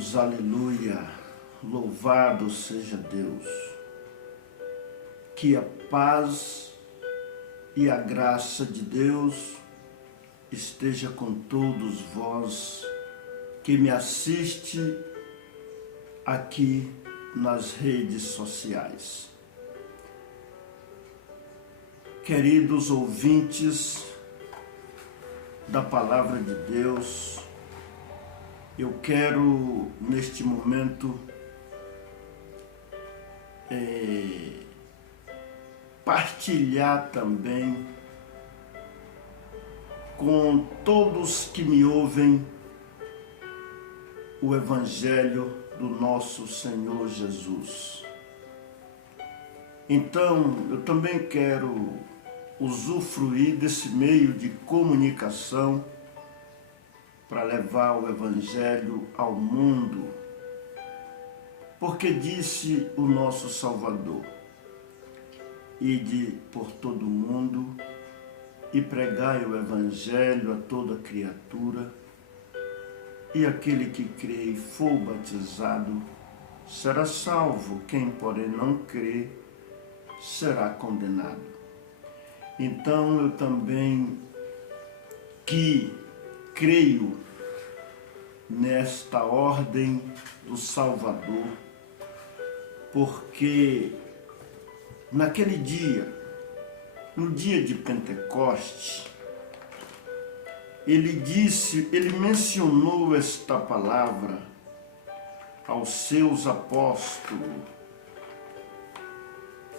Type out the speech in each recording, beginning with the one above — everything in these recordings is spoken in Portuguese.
Deus, aleluia, louvado seja Deus. Que a paz e a graça de Deus esteja com todos vós que me assiste aqui nas redes sociais. Queridos ouvintes da Palavra de Deus, eu quero neste momento partilhar também com todos que me ouvem o Evangelho do nosso Senhor Jesus. Então, eu também quero usufruir desse meio de comunicação para levar o Evangelho ao mundo, porque disse o nosso Salvador: ide por todo o mundo e pregai o Evangelho a toda criatura, e aquele que crê e for batizado será salvo, quem porém não crê será condenado. Então eu também que creio nesta ordem do Salvador, porque naquele dia, no dia de Pentecostes, ele mencionou esta palavra aos seus apóstolos.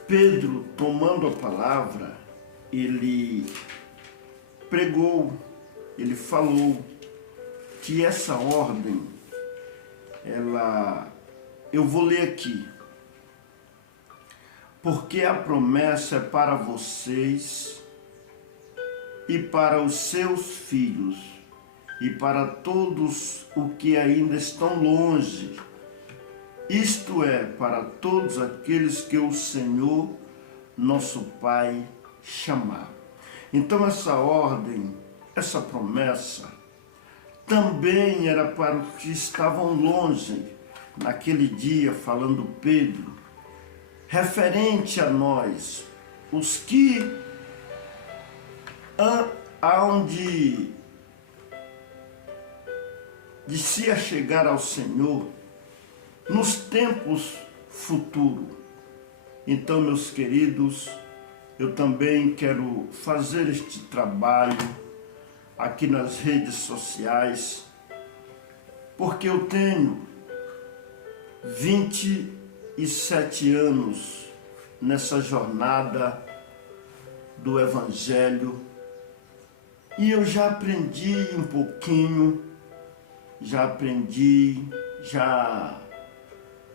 Pedro, tomando a palavra, ele pregou, ele falou que essa ordem, eu vou ler aqui, porque a promessa é para vocês e para os seus filhos e para todos os que ainda estão longe, isto é, para todos aqueles que o Senhor, nosso Pai, chamar. Então essa ordem, essa promessa, também era para os que estavam longe, naquele dia, falando Pedro, referente a nós, os que aonde de se achegar ao Senhor nos tempos futuros. Então, meus queridos, eu também quero fazer este trabalho aqui nas redes sociais, porque eu tenho 27 anos nessa jornada do Evangelho e eu já aprendi um pouquinho, já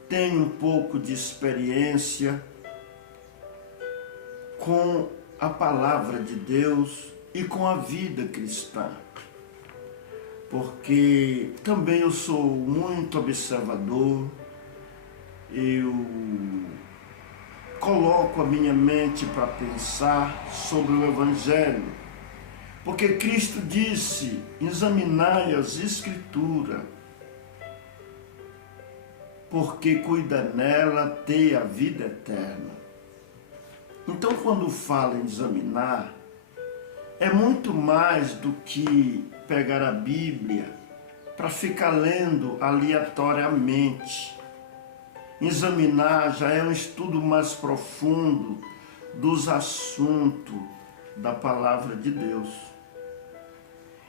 tenho um pouco de experiência com a palavra de Deus e com a vida cristã, porque também eu sou muito observador, eu coloco a minha mente para pensar sobre o Evangelho, porque Cristo disse: examinai as Escrituras, porque cuida nela ter a vida eterna. Então, quando fala em examinar, é muito mais do que pegar a Bíblia para ficar lendo aleatoriamente. Examinar já é um estudo mais profundo dos assuntos da Palavra de Deus.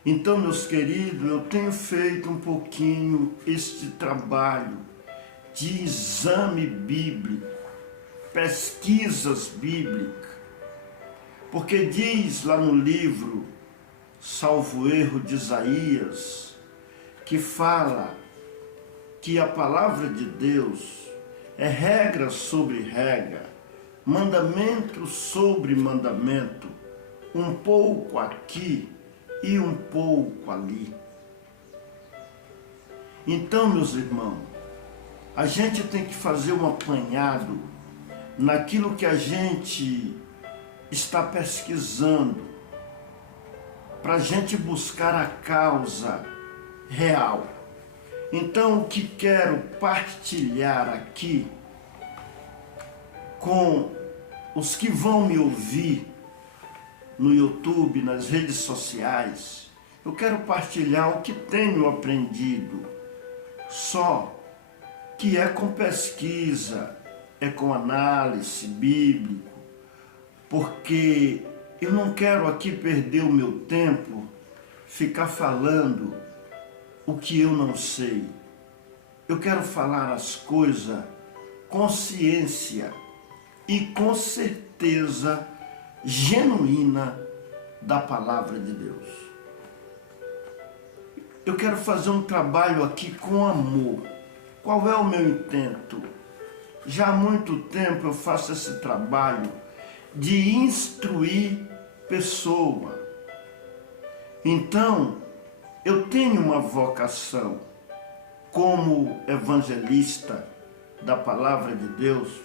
Então, meus queridos, eu tenho feito um pouquinho este trabalho de exame bíblico, pesquisas bíblicas, porque diz lá no livro, salvo erro, de Isaías, que fala que a palavra de Deus é regra sobre regra, mandamento sobre mandamento, um pouco aqui e um pouco ali. Então, meus irmãos, a gente tem que fazer um apanhado naquilo que a gente está pesquisando, para a gente buscar a causa real. Então, o que quero partilhar aqui com os que vão me ouvir no YouTube, nas redes sociais, eu quero partilhar o que tenho aprendido, só que é com pesquisa, é com análise bíblica, porque eu não quero aqui perder o meu tempo, ficar falando o que eu não sei. Eu quero falar as coisas com ciência e com certeza genuína da palavra de Deus. Eu quero fazer um trabalho aqui com amor. Qual é o meu intento? Já há muito tempo eu faço esse trabalho de instruir pessoa. Então, eu tenho uma vocação como evangelista da palavra de Deus.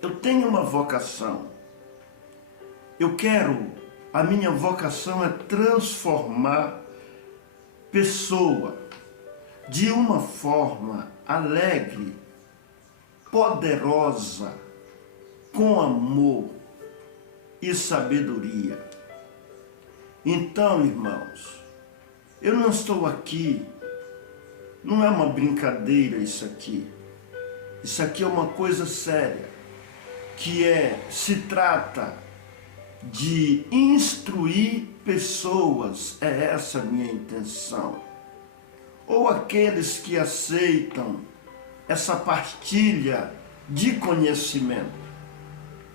Eu tenho uma vocação. A minha vocação é transformar pessoa de uma forma alegre, poderosa, com amor e sabedoria. Então, irmãos, eu não estou aqui, não é uma brincadeira isso aqui. Isso aqui é uma coisa séria, se trata de instruir pessoas, é essa a minha intenção. Ou aqueles que aceitam essa partilha de conhecimento.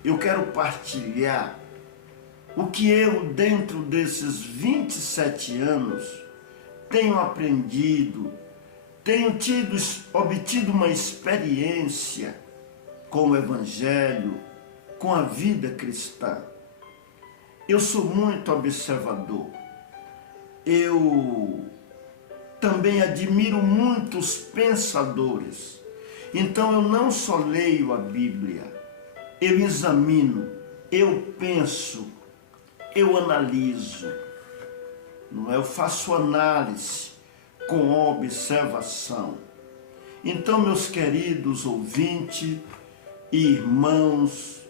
Eu quero partilhar o que eu, dentro desses 27 anos, tenho aprendido, tenho obtido uma experiência com o Evangelho, com a vida cristã. Eu sou muito observador. Eu também admiro muitos pensadores. Então eu não só leio a Bíblia, eu examino, eu penso, eu analiso. Não é? Eu faço análise com observação. Então, meus queridos ouvintes e irmãos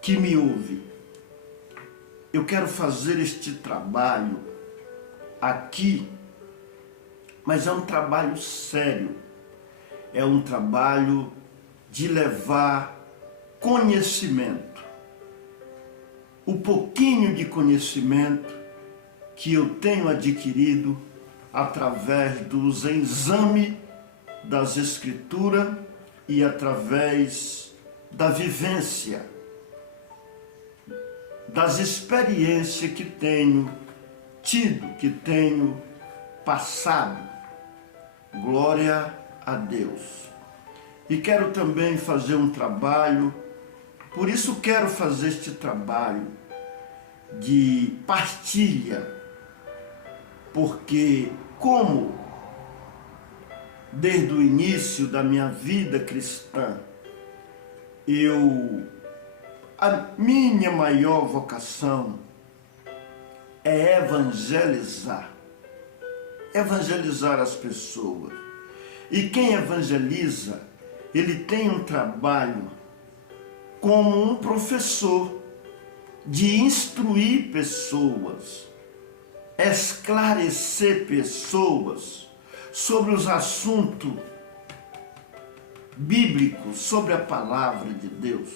que me ouvem, eu quero fazer este trabalho aqui, mas é um trabalho sério, é um trabalho de levar conhecimento, o pouquinho de conhecimento que eu tenho adquirido através dos exames das Escrituras e através da vivência, das experiências que tenho tido, que tenho passado. Glória a Deus. E quero também fazer um trabalho, por isso quero fazer este trabalho de partilha, porque como desde o início da minha vida cristã, a minha maior vocação é evangelizar as pessoas. E quem evangeliza, ele tem um trabalho como um professor de instruir pessoas, esclarecer pessoas sobre os assuntos bíblicos, sobre a palavra de Deus,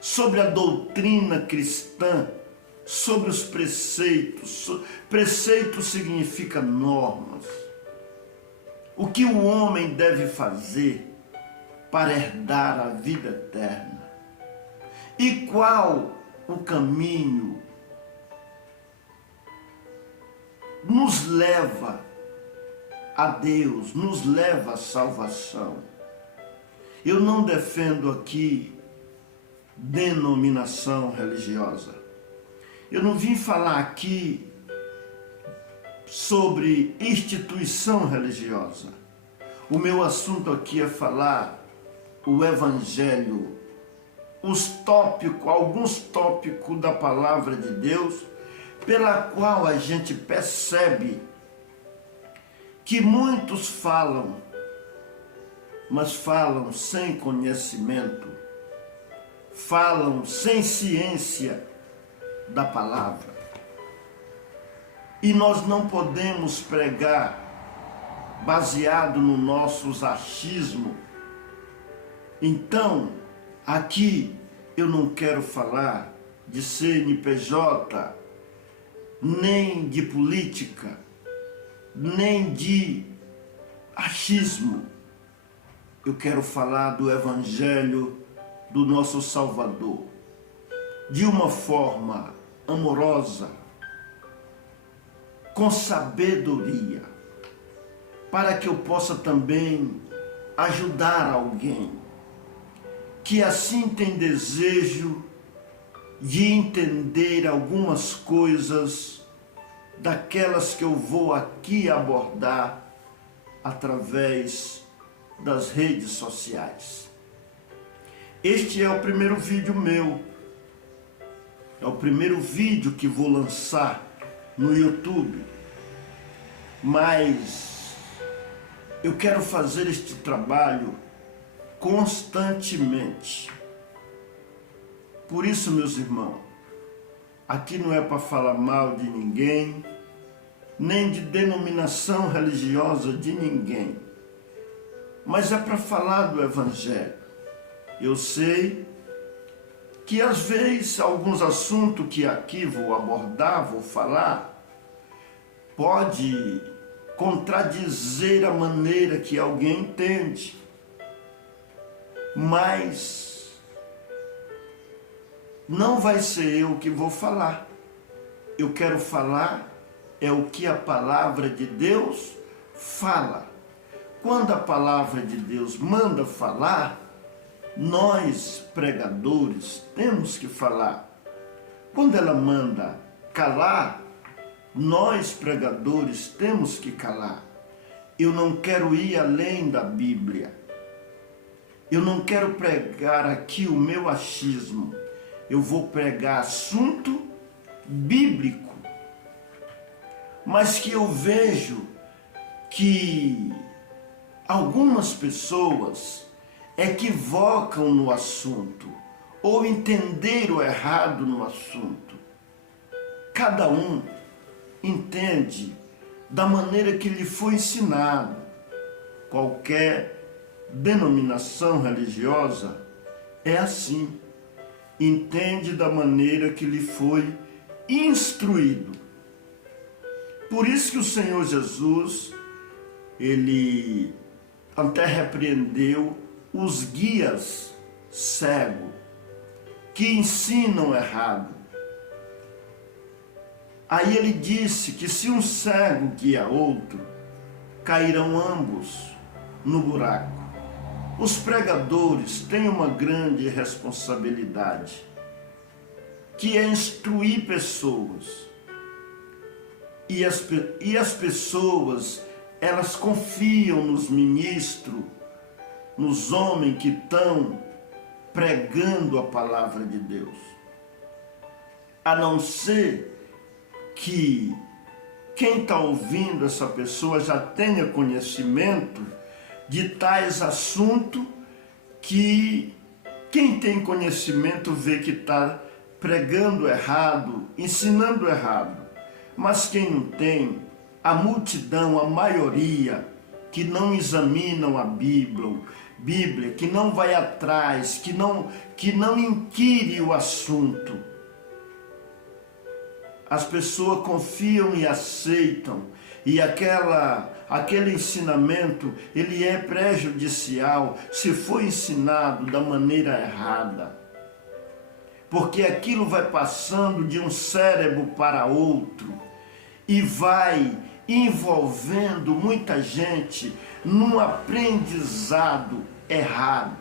sobre a doutrina cristã, sobre os preceitos. Preceito significa normas. O que o homem deve fazer para herdar a vida eterna? E qual o caminho nos leva a Deus, nos leva à salvação? Eu não defendo aqui denominação religiosa. Eu não vim falar aqui sobre instituição religiosa. O meu assunto aqui é falar o Evangelho, alguns tópicos da palavra de Deus, pela qual a gente percebe que muitos falam, mas falam sem conhecimento, falam sem ciência da palavra. E nós não podemos pregar baseado no nosso achismo. Então, aqui eu não quero falar de CNPJ, nem de política, nem de achismo. Eu quero falar do Evangelho do nosso Salvador, de uma forma amorosa, com sabedoria, para que eu possa também ajudar alguém que assim tem desejo de entender algumas coisas daquelas que eu vou aqui abordar através das redes sociais. Este é o primeiro vídeo meu, é o primeiro vídeo que vou lançar no YouTube, mas eu quero fazer este trabalho constantemente. Por isso, meus irmãos, aqui não é para falar mal de ninguém, nem de denominação religiosa de ninguém, mas é para falar do Evangelho. Eu sei que às vezes alguns assuntos que aqui vou abordar, vou falar, pode contradizer a maneira que alguém entende, mas não vai ser eu que vou falar. Eu quero falar é o que a palavra de Deus fala. Quando a palavra de Deus manda falar, nós, pregadores, temos que falar. Quando ela manda calar, nós, pregadores, temos que calar. Eu não quero ir além da Bíblia. Eu não quero pregar aqui o meu achismo. Eu vou pregar assunto bíblico. Mas que eu vejo que algumas pessoas equivocam no assunto ou entenderam errado no assunto. Cada um entende da maneira que lhe foi ensinado. Qualquer denominação religiosa é assim. Entende da maneira que lhe foi instruído. Por isso que o Senhor Jesus, ele até repreendeu os guias cegos que ensinam errado. Aí ele disse que se um cego guia outro, cairão ambos no buraco. Os pregadores têm uma grande responsabilidade, que é instruir pessoas. E as pessoas, elas confiam nos ministros, nos homens que estão pregando a palavra de Deus. A não ser que quem está ouvindo essa pessoa já tenha conhecimento de tais assuntos, que quem tem conhecimento vê que está pregando errado, ensinando errado. Mas quem não tem, a multidão, a maioria, que não examinam a Bíblia, que não vai atrás, que não inquire o assunto. As pessoas confiam e aceitam, e aquele ensinamento, ele é prejudicial se for ensinado da maneira errada. Porque aquilo vai passando de um cérebro para outro e vai envolvendo muita gente num aprendizado errado.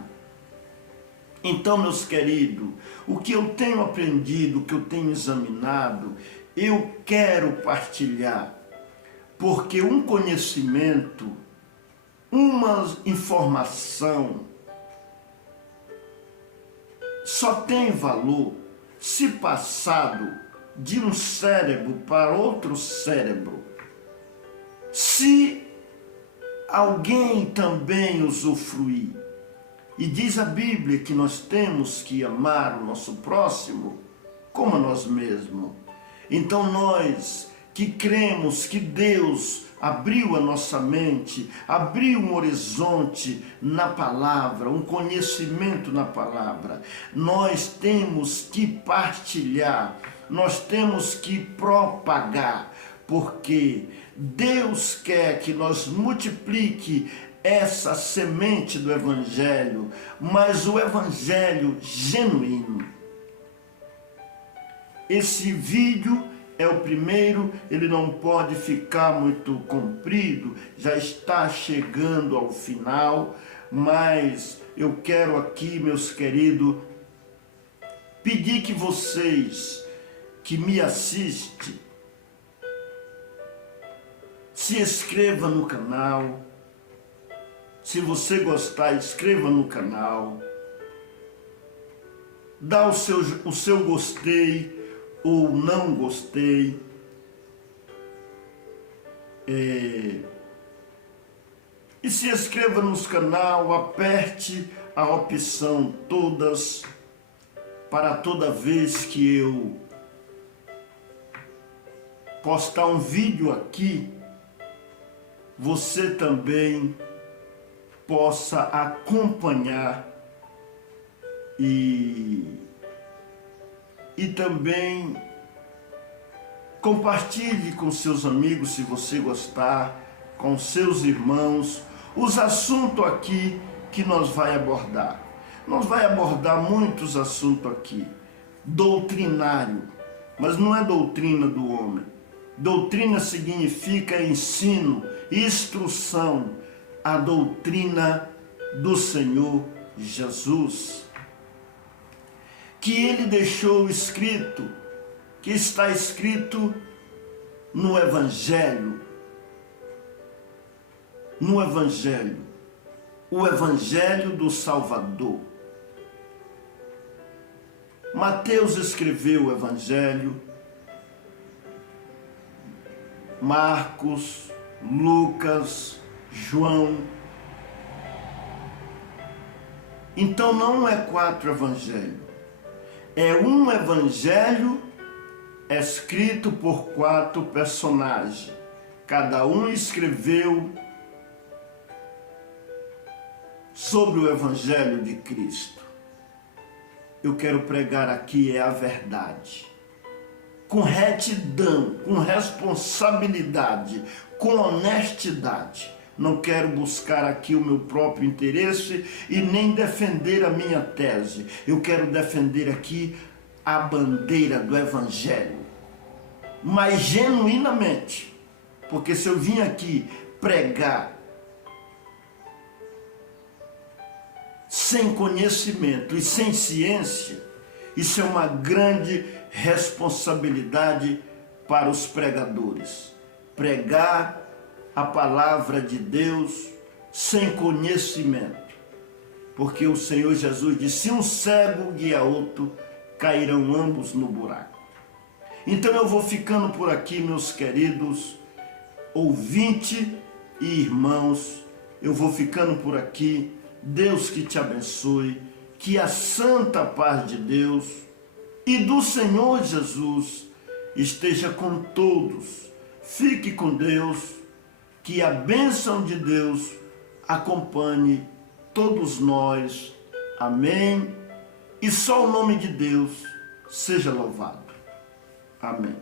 Então, meus queridos, o que eu tenho aprendido, o que eu tenho examinado, eu quero partilhar, porque um conhecimento, uma informação, só tem valor se passado de um cérebro para outro cérebro. Se alguém também usufruir. E diz a Bíblia que nós temos que amar o nosso próximo como a nós mesmos. Então nós que cremos que Deus abriu a nossa mente, abriu um horizonte na palavra, um conhecimento na palavra, nós temos que partilhar, nós temos que propagar, porque Deus quer que nós multiplique essa semente do Evangelho, mas o Evangelho genuíno. Esse vídeo é o primeiro, ele não pode ficar muito comprido, já está chegando ao final, mas eu quero aqui, meus queridos, pedir que vocês que me assistem, se inscreva no canal. Se você gostar, inscreva no canal. Dá o seu gostei ou não gostei. E se inscreva no canal, aperte a opção todas, para toda vez que eu postar um vídeo aqui, você também possa acompanhar e também compartilhe com seus amigos, se você gostar, com seus irmãos, os assuntos aqui que nós vai abordar. Nós vai abordar muitos assuntos aqui, doutrinário, mas não é doutrina do homem. Doutrina significa ensino, instrução, a doutrina do Senhor Jesus, que ele deixou escrito, que está escrito no Evangelho, o Evangelho do Salvador. Mateus escreveu o Evangelho, Marcos, Lucas, João. Então não é 4 evangelhos, é um evangelho escrito por 4 personagens. Cada um escreveu sobre o Evangelho de Cristo. Eu quero pregar aqui a verdade, com retidão, com responsabilidade, com honestidade. Não quero buscar aqui o meu próprio interesse e nem defender a minha tese. Eu quero defender aqui a bandeira do Evangelho, mas genuinamente, porque se eu vim aqui pregar sem conhecimento e sem ciência, isso é uma grande responsabilidade para os pregadores. Pregar a palavra de Deus sem conhecimento, porque o Senhor Jesus disse: se um cego guia outro, cairão ambos no buraco. Então eu vou ficando por aqui, meus queridos ouvintes e irmãos, eu vou ficando por aqui. Deus que te abençoe, que a santa paz de Deus e do Senhor Jesus esteja com todos. Fique com Deus, que a bênção de Deus acompanhe todos nós. Amém. E só o nome de Deus seja louvado. Amém.